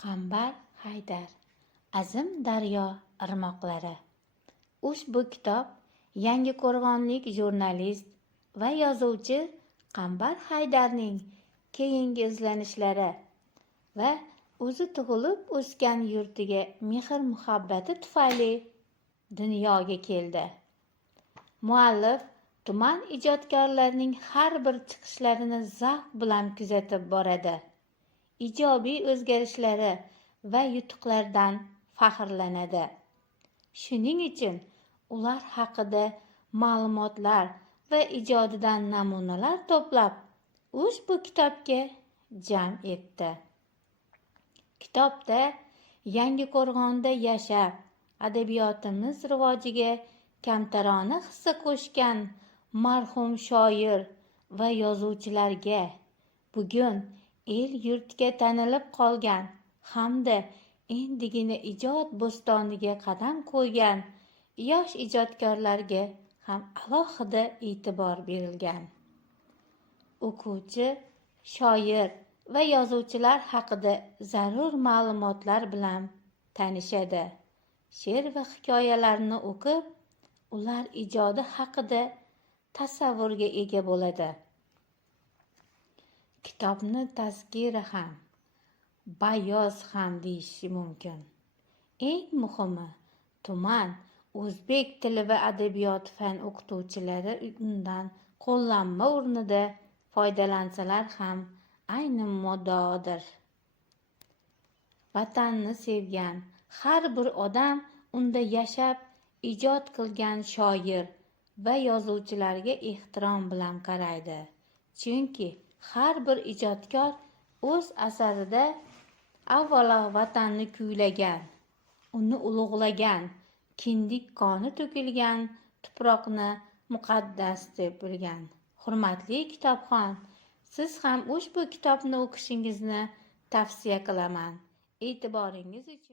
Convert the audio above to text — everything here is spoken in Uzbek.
Qambar Haydar. Azim daryo irmoqlari. Ushbu kitob yangiqo'rg'onlik jurnalist va yozuvchi Qambar Haydarning keyingi izlanishlari va o'zi tug'ilib o'sgan yurtiga mehr-muhabbati tufayli dunyoga keldi. Muallif tuman ijodkorlarining har bir chiqishlarini zavq bilan kuzatib boradi. Ijobiy o'zgarishlari va yutuqlardan faxrlanadi. Shuning uchun ular haqida ma'lumotlar va ijodidan namunalar to'plab ushbu kitobga jam etdi. Kitobda Yangiqo'rg'onda yashab, adabiyotimiz rivojiga kamtarona hissa qo'shgan marhum shoir va yozuvchilarga, bugun el yurtga tanilib qolgan hamda endigina ijod bo'stoniga qadam qo'ygan yosh ijodkorlarga ham alohida e'tibor berilgan. O'quvchi, shoir va yozuvchilar haqida zarur ma'lumotlar bilan tanishadi. She'r va hikoyalarni o'qib, ular ijodi haqida tasavvurga ega bo'ladi. Kitobni tazkira ham, bayoz ham deyish mumkin. Eng muhimi, tuman o'zbek tili va adabiyoti fan o'qituvchilari undan qo'llanma o'rnida foydalansalar ham ayni muddaodir. Vatanni sevgan har bir odam unda yashab, ijod qilgan shoir va yozuvchilarga ehtirom bilan qaraydi. Chunki har bir ijodkor o'z asarida avvalo vatanni kuylagan, uni ulug'lagan, kindik qoni to'kilgan tuproqni muqaddas deb bilgan. Hurmatli kitobxon, siz ham ushbu kitobni o'qishingizni tavsiya qilaman. E'tiboringiz uchun